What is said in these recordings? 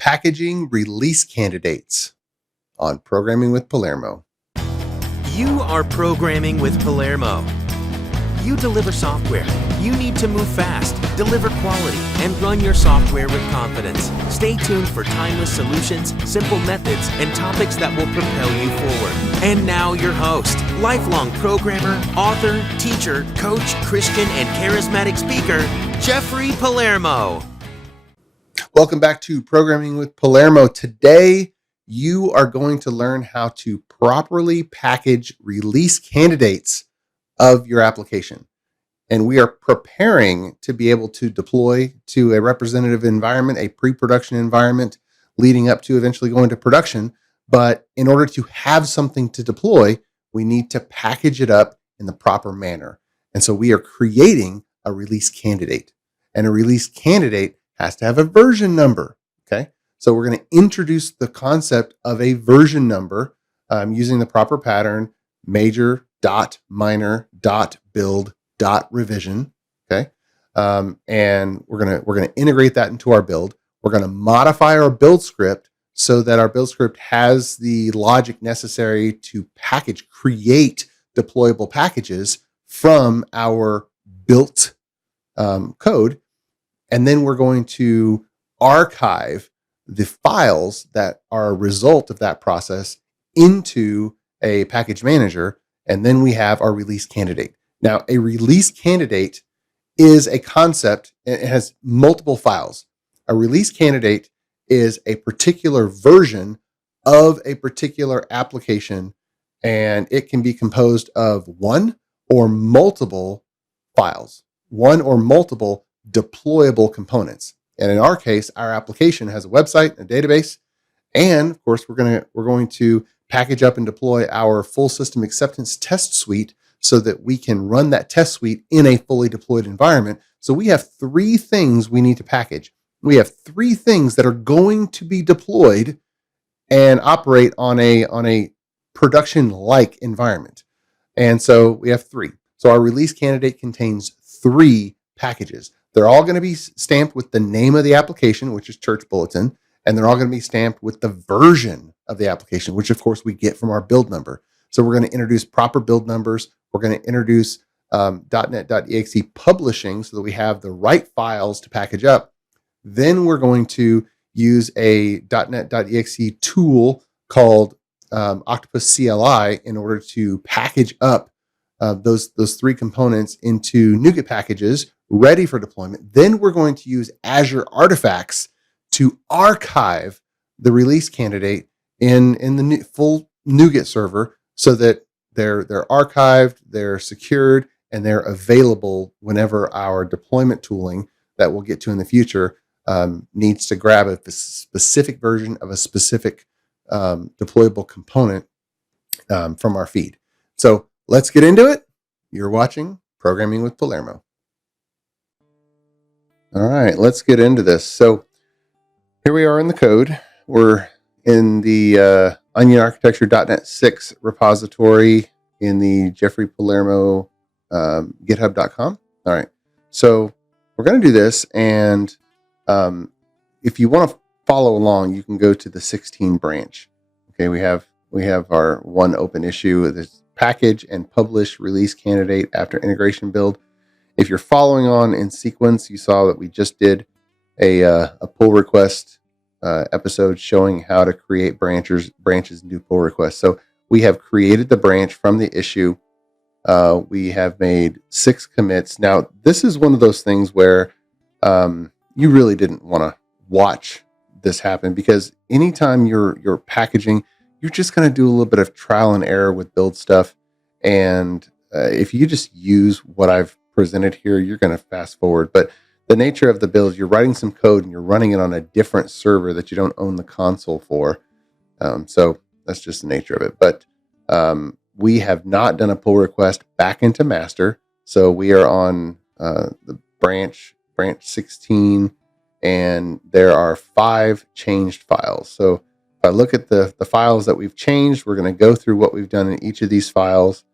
packaging release candidates on Programming with Palermo. You are programming with Palermo. You deliver software. You need to move fast, deliver quality, and run your software with confidence. Stay tuned for timeless solutions, simple methods, and topics that will propel you forward. And now your host, lifelong programmer, author, teacher, coach, Christian, and charismatic speaker, Jeffrey Palermo. Welcome back to Programming with Palermo. Today, you are going to learn how to properly package release candidates of your application. And we are preparing to be able to deploy to a representative environment, a pre-production environment, leading up to eventually going to production. But in order to have something to deploy, we need to package it up in the proper manner. And so we are creating a release candidate. And a release candidate has to have a version number. Okay. So we're going to introduce the concept of a version number using the proper pattern, major.minor.build.revision. Okay. And we're going to integrate that into our build. We're going to modify our build script so that our build script has the logic necessary to create deployable packages from our built code. And then we're going to archive the files that are a result of that process into a package manager. And then we have our release candidate. Now, a release candidate is a concept. It has multiple files. A release candidate is a particular version of a particular application, and it can be composed of one or multiple files, one or multiple deployable components. And in our case, our application has a website, a database, and of course, we're going to package up and deploy our full system acceptance test suite so that we can run that test suite in a fully deployed environment. So we have three things we need to package. We have three things that are going to be deployed and operate on a production-like environment. And so we have three. So our release candidate contains three packages. They're all going to be stamped with the name of the application, which is Church Bulletin, and they're all going to be stamped with the version of the application, which of course we get from our build number. So we're going to introduce proper build numbers. We're going to introduce .NET.exe publishing so that we have the right files to package up. Then we're going to use a .NET.exe tool called Octopus CLI in order to package up those three components into NuGet packages ready for deployment. Then we're going to use Azure Artifacts to archive the release candidate in the full NuGet server so that they're archived, they're secured, and they're available whenever our deployment tooling that we'll get to in the future needs to grab a specific version of a specific deployable component from our feed. So let's get into it. You're watching Programming with Palermo. All right, let's get into this. So here we are in the code. We're in the Onion Architecture .NET 6 repository in the Jeffrey Palermo github.com. All right, so we're going to do this, and if you want to follow along, you can go to the 16 branch. Okay, we have our one open issue. This package and publish release candidate after integration build. If you're following on in sequence, you saw that we just did a pull request episode showing how to create branches and do pull requests. So we have created the branch from the issue. We have made 6 commits. Now, this is one of those things where you really didn't want to watch this happen, because anytime you're packaging, you're just going to do a little bit of trial and error with build stuff. And if you just use what I've presented here, you're going to fast forward. But the nature of the build, you're writing some code and you're running it on a different server that you don't own the console for. So that's just the nature of it. But we have not done a pull request back into master. So we are on the branch 16, and there are 5 changed files. So if I look at the files that we've changed, we're going to go through what we've done in each of these files.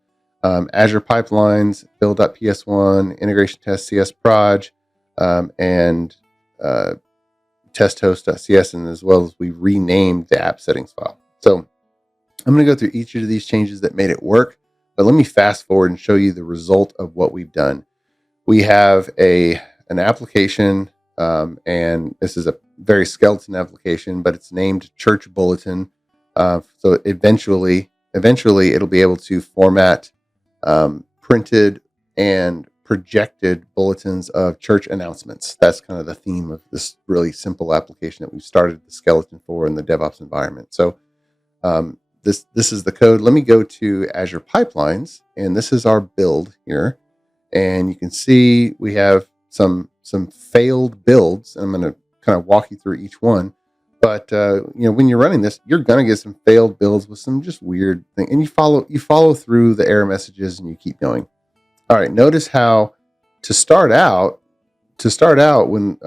Azure Pipelines, build.ps1, integration test CS proj, and test host.cs, and as well as we renamed the app settings file. So I'm going to go through each of these changes that made it work, but let me fast forward and show you the result of what we've done. We have an application, and this is a very skeleton application, but it's named Church Bulletin. So eventually it'll be able to format printed and projected bulletins of church announcements. That's kind of the theme of this really simple application that we've started the skeleton for in the DevOps environment. So this is the code. Let me go to Azure Pipelines, and this is our build here. And you can see we have some failed builds. I'm going to kind of walk you through each one. But when you're running this, you're going to get some failed builds with some just weird thing, and you follow through the error messages and you keep going. All right, notice how to start out when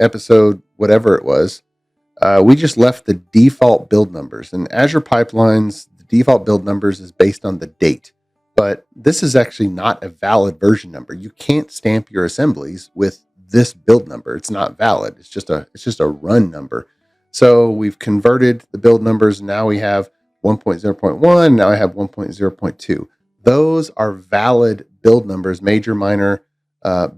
episode whatever it was, we just left the default build numbers. In Azure Pipelines, the default build numbers is based on the date, but this is actually not a valid version number. You can't stamp your assemblies with this build number. It's not valid. It's just a run number. So we've converted the build numbers. Now we have 1.0.1. Now I have 1.0.2. Those are valid build numbers. Major, minor,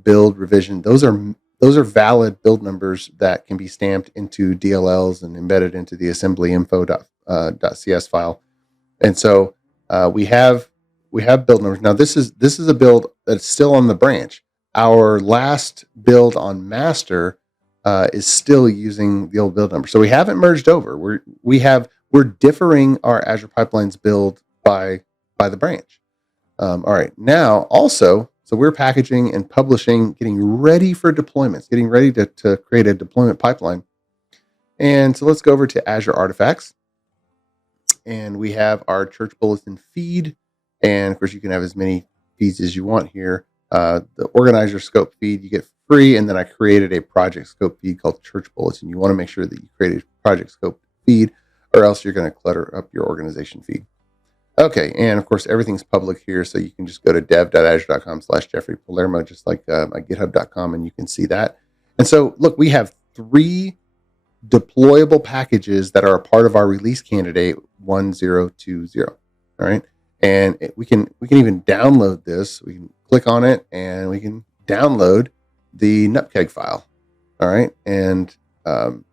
build, revision. Those are valid build numbers that can be stamped into DLLs and embedded into the assembly info.cs file. And so we have build numbers. Now this is a build that's still on the branch. Our last build on master is still using the old build number. So we haven't merged over. We're differing our Azure Pipelines build by the branch. All right. Now also, so we're packaging and publishing, getting ready for deployments, getting ready to create a deployment pipeline. And so let's go over to Azure Artifacts. And we have our Church Bulletin feed. And of course, you can have as many feeds as you want here. The organizer scope feed you get free. And then I created a project scope feed called Church Bulletin. You want to make sure that you create a project scope feed, or else you're going to clutter up your organization feed. Okay, and of course, everything's public here, so you can just go to dev.azure.com/Jeffrey Palermo, just like my github.com, and you can see that. And so, look, we have 3 deployable packages that are a part of our release candidate 1020. All right, and we can even download this. We can click on it, and we can download the NuGet file. All right, and I've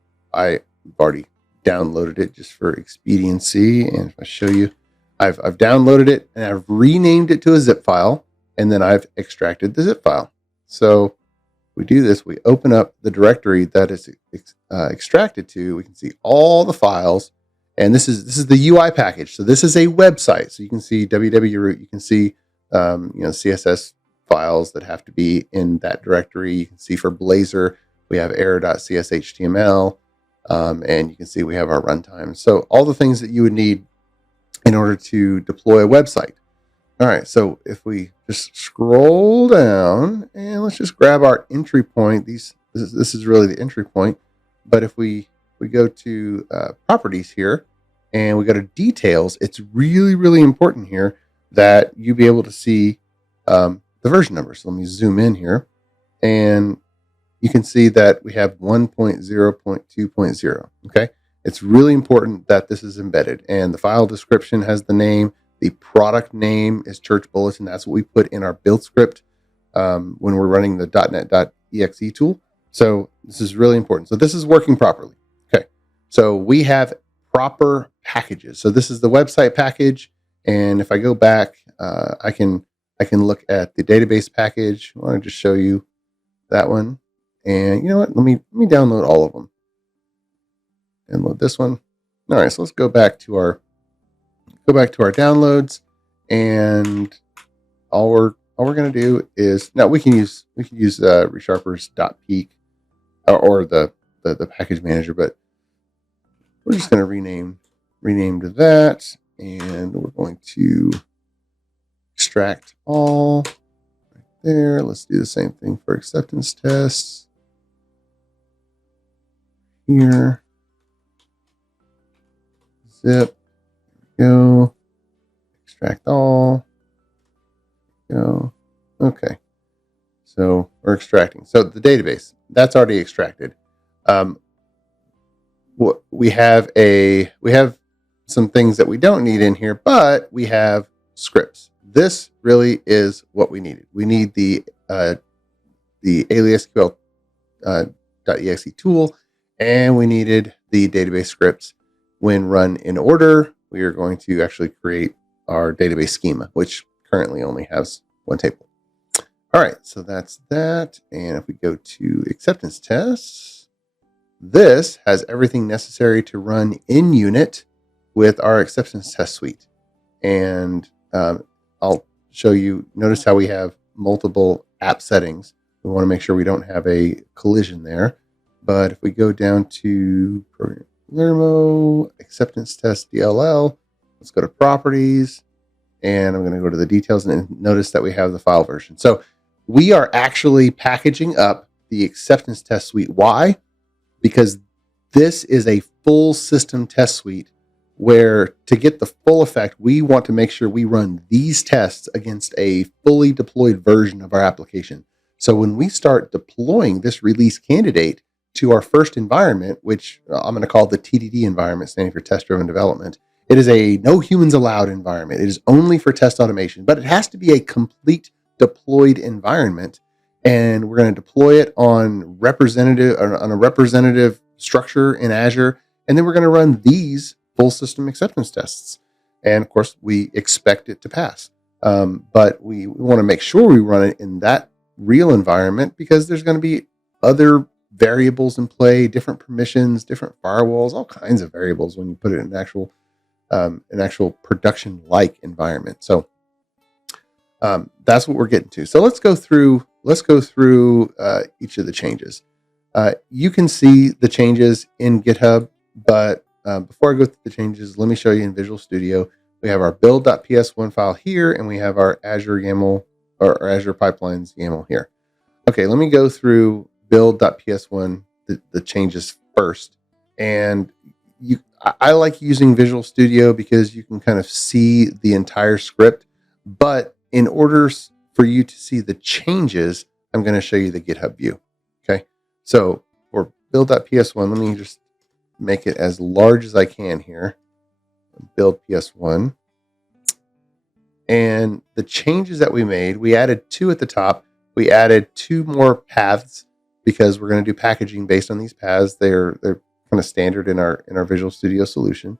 already downloaded it just for expediency, and if I show you. I've downloaded it and I've renamed it to a zip file, and then I've extracted the zip file. So we do this, we open up the directory that is extracted to, we can see all the files, and this is the UI package. So this is a website. So you can see www.root, you can see CSS files that have to be in that directory. You can see for Blazor, we have error.cshtml, and you can see we have our runtime. So all the things that you would need in order to deploy a website. All right, so if we just scroll down and let's just grab our entry point. This is really the entry point. But if we go to properties here and we go to details, it's really, really important here that you be able to see the version number. So let me zoom in here, and you can see that we have 1.0.2.0. Okay. It's really important that this is embedded, and the file description has the name. The product name is Church Bulletin. That's what we put in our build script when we're running the .NET.exe tool. So this is really important. So this is working properly. Okay. So we have proper packages. So this is the website package, and if I go back, I can look at the database package. I want to just show you that one, and you know what? Let me download all of them. And load this one. All right, so let's go back to our downloads, and all we're going to do is now we can use resharpers.peak or the package manager, but we're just going to rename to that, and we're going to extract all right there. Let's do the same thing for acceptance tests here. Zip, go, extract all, go. Okay. So we're extracting. So the database, that's already extracted. We have some things that we don't need in here, but we have scripts. This really is what we needed. We need the aliasql .exe tool, and we needed the database scripts. When run in order, we are going to actually create our database schema, which currently only has one table. All right, so that's that. And if we go to acceptance tests, this has everything necessary to run in unit with our acceptance test suite. And I'll show you, notice how we have multiple app settings. We want to make sure we don't have a collision there. But if we go down to Palermo, acceptance test DLL, let's go to properties, and I'm going to go to the details and notice that we have the file version. So we are actually packaging up the acceptance test suite. Why? Because this is a full system test suite where, to get the full effect, we want to make sure we run these tests against a fully deployed version of our application. So when we start deploying this release candidate to our first environment, which I'm going to call the TDD environment, standing for test-driven development, it is a no humans allowed environment. It is only for test automation, but it has to be a complete deployed environment. And we're going to deploy it on a representative structure in Azure. And then we're going to run these full system acceptance tests. And of course, we expect it to pass. But we want to make sure we run it in that real environment, because there's going to be other variables in play, different permissions, different firewalls, all kinds of variables when you put it in an actual production-like environment. So that's what we're getting to. So let's go through each of the changes. You can see the changes in GitHub, but before I go through the changes, let me show you in Visual Studio. We have our build.ps1 file here, and we have our Azure YAML or Azure Pipelines YAML here. Okay, let me go through build.ps1, the changes first. And I like using Visual Studio because you can kind of see the entire script. But in order for you to see the changes, I'm going to show you the GitHub view. Okay, so for build.ps1, let me just make it as large as I can here. Build PS1. And the changes that we made, we added 2 at the top. We added 2 more paths because we're going to do packaging based on these paths. They're kind of standard in our Visual Studio solution.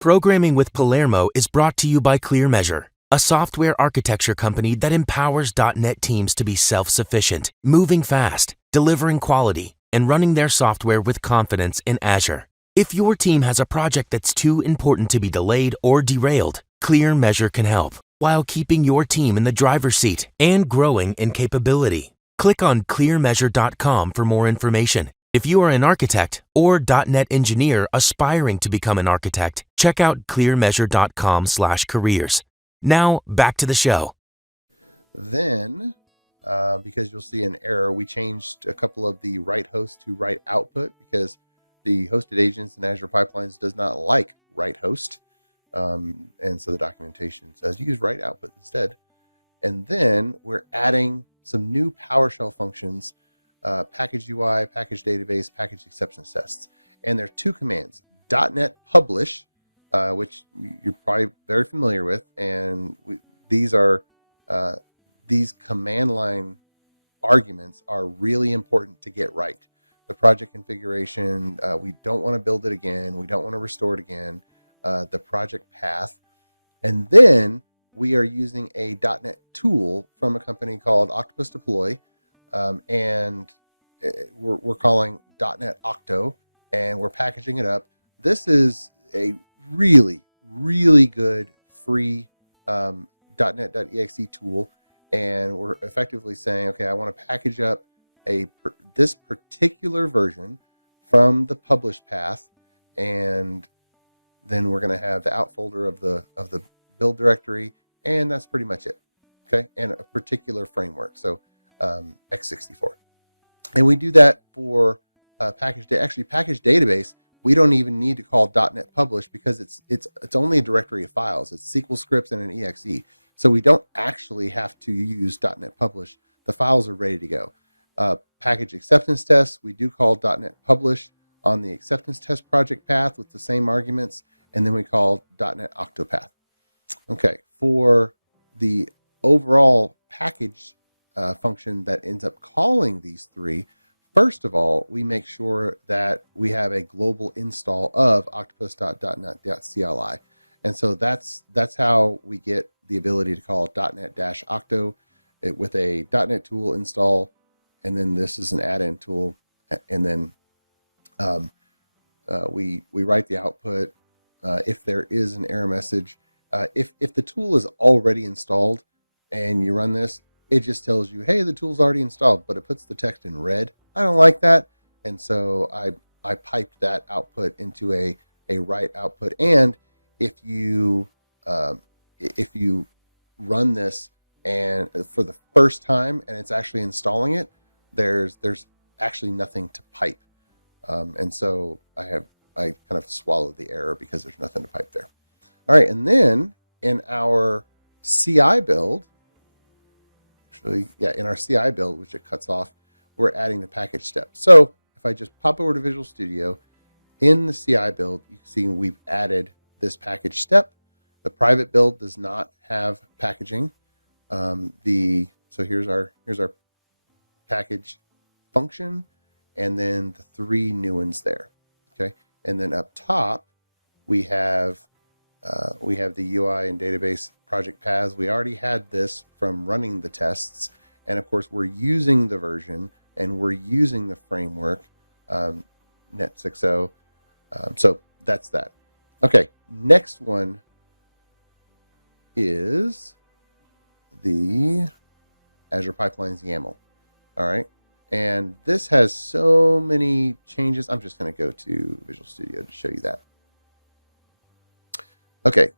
Programming with Palermo is brought to you by ClearMeasure, a software architecture company that empowers .NET teams to be self-sufficient, moving fast, delivering quality, and running their software with confidence in Azure. If your team has a project that's too important to be delayed or derailed, ClearMeasure can help, while keeping your team in the driver's seat and growing in capability. Click on clearmeasure.com for more information. If you are an architect or .NET engineer aspiring to become an architect, check out clearmeasure.com/careers. Now, back to the show. Then, because you'll see an error, we changed a couple of the write host to write output, because the hosted agents in Azure Pipelines does not like write host. And so the documentation says use write output instead. And then we're adding some new PowerShell functions, package UI, package database, package acceptance tests. And there are 2 commands, .NET publish, which you're probably very familiar with. And these command line arguments are really important to get right. The project configuration, we don't want to build it again. We don't want to restore it again. The project path. And then we are using a .NET tool from a company called Octopus Deploy. And we're calling .NET Octo, and we're packaging it up. This is a really, really good free .NET.exe tool. And we're effectively saying, okay, I want to package up this particular version from the publish path, and then we're going to have the out folder of the build directory, and that's pretty much it. Okay, and a particular framework, so x64, and we do that for package database. We don't even need to call .NET publish, because it's only a directory of files. It's SQL scripts and an exe, so we don't actually have to use .NET publish. the files are ready to go. Package acceptance tests, we do call .NET publish on the acceptance test project path with the same arguments, and then we call .NET Octopath. Okay, for the overall package function that ends up calling these three, first of all, we make sure that we have a global install of octopus.net.cli. And so that's how we get the ability to call .NET-Octo with a .NET tool install, and then this is an add-in tool, and then we write the output if there is an error message. If the tool is already installed and you run this, it just tells you, hey, the tool's already installed, but it puts the text in red. I don't like that, and so I piped that output into a write output. And if you run this and for the first time and it's actually installing it, there's actually nothing to pipe, and so I kind of swallowed the error because there's nothing to pipe there. All right, and then in our CI build, in our CI build, which it cuts off, we're adding the package step. So if I just pop over to Visual Studio, in the CI build, you can see we've added this package step. The private build does not have packaging. So here's our package function, and then the three new ones there. Okay, and then up top we have the UI and database project paths. We already had this from running the tests, and of course we're using the version and we're using the framework Net 6.0. So that's that. Okay, next one is the Azure Pipelines YAML. All right, and this has so many changes. I'm just going to go to Visual Studio to show you that. Okay,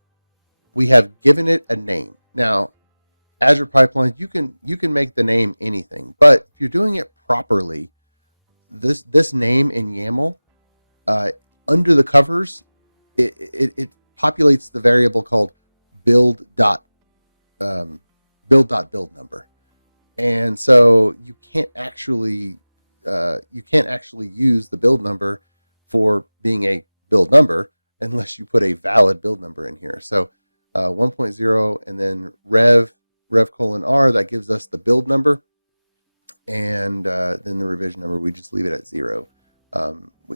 we have given it a name. Now, Azure Pipelines, you can make the name anything, but if you're doing it properly, this name in YAML, under the covers, it populates the variable called build.build number, and so you can't actually use the build number for being a build number unless you put a valid build number in here. So 1.0 and then rev :r, that gives us the build number, and then the revision number, we just leave it at 0.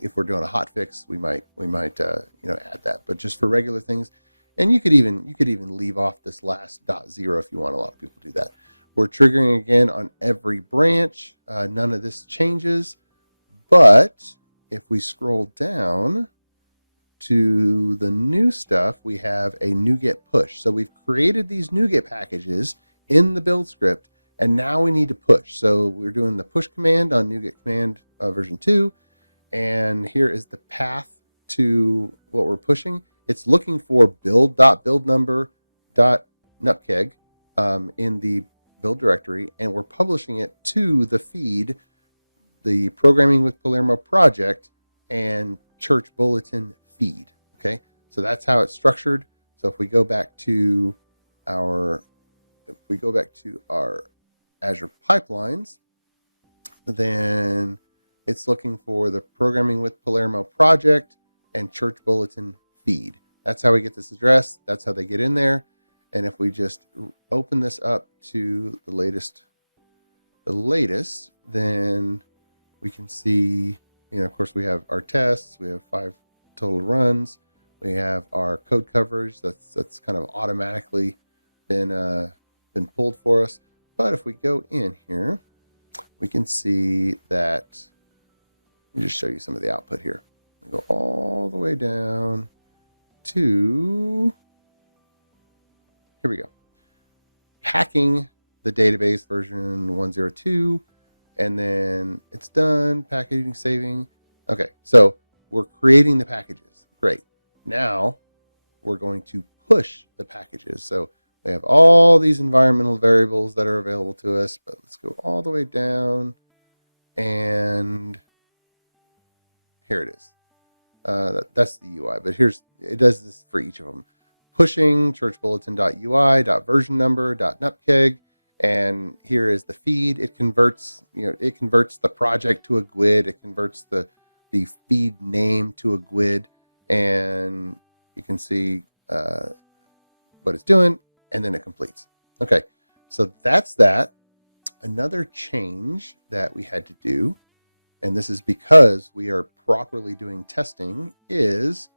If we're doing a hot fix, we might add that, but just for regular things. And you could even leave off this last .0 if you want. A lot of people do that. We're triggering again on every branch. None of this changes, but if we scroll down to the new stuff, we have a NuGet push. So we've created these NuGet packages in the build script, and now we need to push. So we're doing the push command on NuGet command version 2, and here is the path to what we're pushing. It's looking for build.buildnumber.nupkeg in the build directory, and we're publishing it to the feed, the Programming with Palermo project and Church Bulletin feed. Okay, so that's how it's structured. So if we go back to our Azure Pipelines, then it's looking for the Programming with Palermo project and Church Bulletin feed. That's how we get this address. That's how they get in there. And if we just open this up to the latest, then we can see, of course, we have our tests. We have 5 total runs. We have our code coverage that's kind of automatically been pulled for us. But if we go in here, we can see that. Let me just show you some of the output here. We go all the way down to, here we go, packing the database version 102, and then it's done, packaging, saving. Okay, so we're creating the packages. Great. Now we're going to push the packages. So we have all these environmental variables that are available to us, but let's go all the way down, and here it is. That's the UI, but it does this for each of them. Pushing churchbulletin.ui, .version number, .nupkeg, And here is the feed. It converts, it converts the project to a GUID. It converts the feed name to a GUID, and you can see what it's doing, and then it completes. Okay, so that's that. Another change that we had to do, and this is because we are properly doing testing, is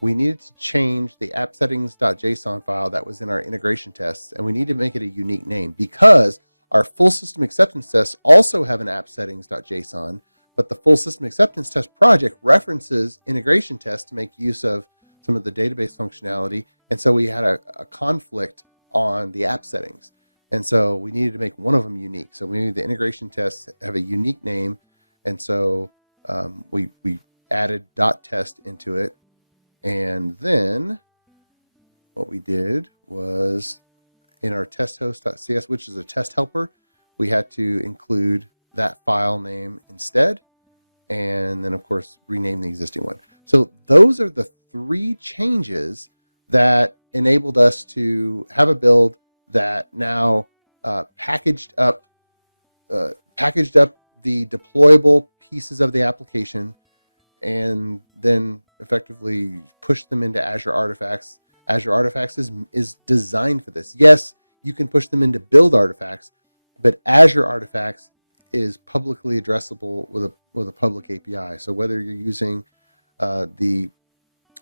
we needed to change the app settings.json file that was in our integration tests, and we need to make it a unique name because our full system acceptance tests also have an app settings.json, but the full system acceptance test project references integration tests to make use of some of the database functionality. And so we had a conflict on the app settings. And so we needed to make one of them unique. So we needed the integration tests have a unique name. And so we added .test into it. And then what we did was in our test host.cs, which is a test helper, we had to include that file name instead. And then, of course, rename the existing one. So those are the 3 changes that enabled us to have a build that now packaged up the deployable pieces of the application, and then effectively push them into Azure Artifacts. Azure Artifacts is designed for this. Yes, you can push them into build artifacts, but Azure Artifacts is publicly addressable with a public API. So whether you're using the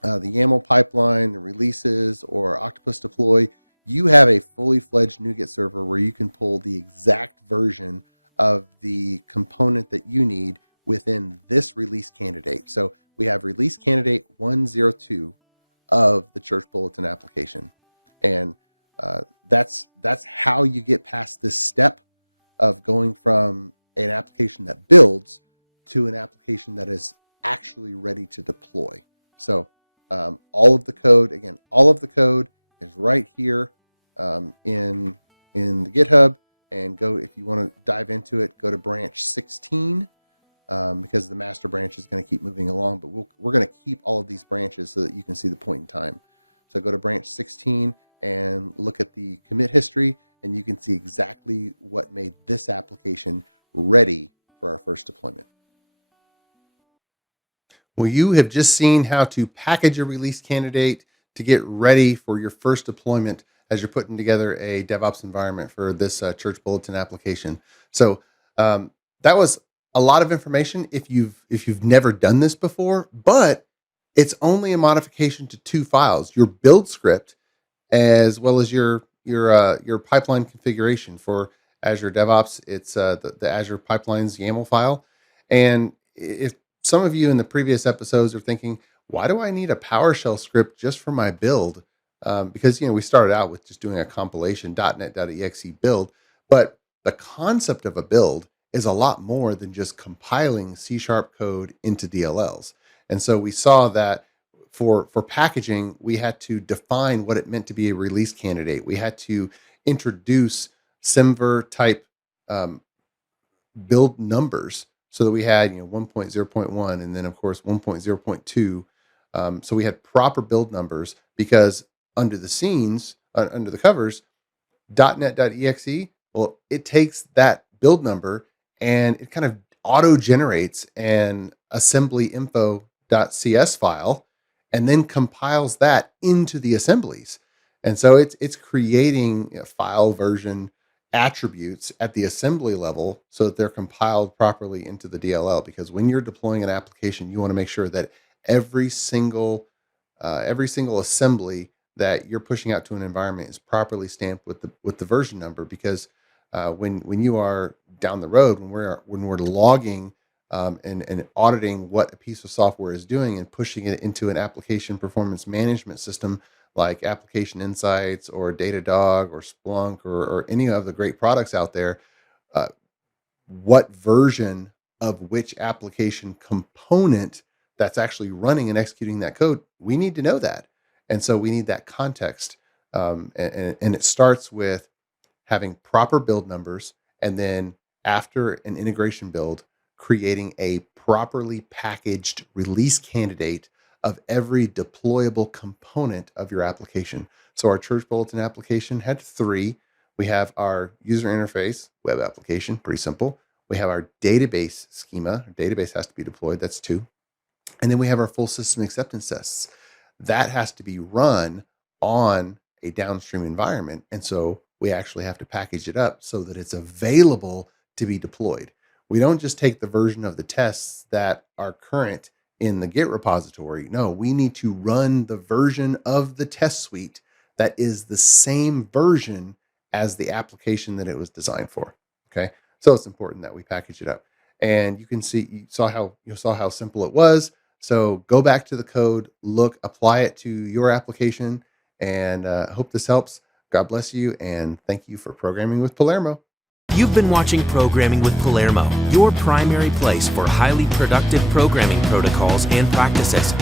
YAML pipeline, the releases, or Octopus deploy, you have a fully fledged NuGet server where you can pull the exact version of the component that you need within this release candidate. So we have release candidate 102 of the Church Bulletin application. And that's how you get past this step of going from an application that builds to an application that is actually ready to deploy. So all of the code is right here in the GitHub. And go, if you want to dive into it, go to branch 16 because the master branch is going to keep moving along. But we're going to keep all of these branches so that you can see the point in time. So go to branch 16 and look at the commit history, and you can see exactly what made this application ready for our first deployment. Well, you have just seen how to package a release candidate to get ready for your first deployment as you're putting together a DevOps environment for this Church Bulletin application. So that was a lot of information if you've never done this before, but it's only a modification to 2 files: your build script as well as your pipeline configuration. For Azure DevOps, it's the Azure Pipelines YAML file. And if some of you in the previous episodes are thinking, why do I need a PowerShell script just for my build? Because we started out with just doing a compilation .NET.exe build, but the concept of a build is a lot more than just compiling C# code into DLLs. And so we saw that for packaging, we had to define what it meant to be a release candidate. We had to introduce Semver type build numbers so that we had 1.0.1 and then of course 1.0.2. So we had proper build numbers because under the scenes, under the covers, .NET.exe, well, it takes that build number and it kind of auto generates an assembly info.cs file and then compiles that into the assemblies. And so it's creating file version attributes at the assembly level so that they're compiled properly into the DLL. Because when you're deploying an application, you want to make sure that every single assembly that you're pushing out to an environment is properly stamped with the version number. Because when you are down the road, when we're logging and auditing what a piece of software is doing and pushing it into an application performance management system like Application Insights or Datadog or Splunk or any of the great products out there, what version of which application component that's actually running and executing that code, we need to know that. And so we need that context. And it starts with having proper build numbers, and then after an integration build, creating a properly packaged release candidate of every deployable component of your application. So our Church Bulletin application had 3. We have our user interface, web application, pretty simple. We have our database schema. Our database has to be deployed. That's 2. And then we have our full system acceptance tests. That has to be run on a downstream environment. And so we actually have to package it up so that it's available to be deployed. We don't just take the version of the tests that are current in the Git repository. No, we need to run the version of the test suite that is the same version as the application that it was designed for. Okay. So it's important that we package it up. And you can see, you saw how simple it was. So go back to the code, look, apply it to your application, and I hope this helps. God bless you, and thank you for programming with Palermo. You've been watching Programming with Palermo, your primary place for highly productive programming protocols and practices.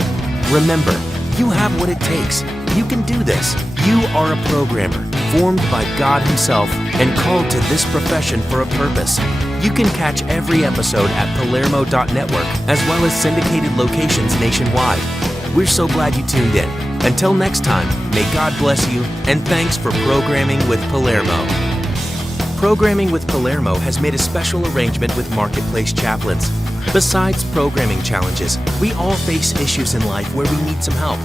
Remember, you have what it takes. You can do this. You are a programmer, formed by God Himself and called to this profession for a purpose. You can catch every episode at Palermo.network as well as syndicated locations nationwide. We're so glad you tuned in. Until next time, may God bless you, and thanks for Programming with Palermo. Programming with Palermo has made a special arrangement with Marketplace Chaplains. Besides programming challenges, we all face issues in life where we need some help.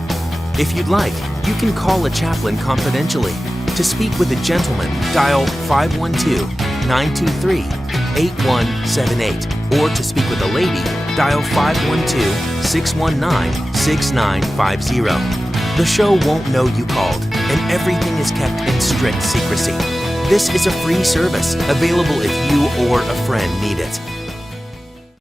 If you'd like, you can call a chaplain confidentially. To speak with a gentleman, dial 512-923-8178. Or to speak with a lady, dial 512-619-6950. The show won't know you called, and everything is kept in strict secrecy. This is a free service, available if you or a friend need it.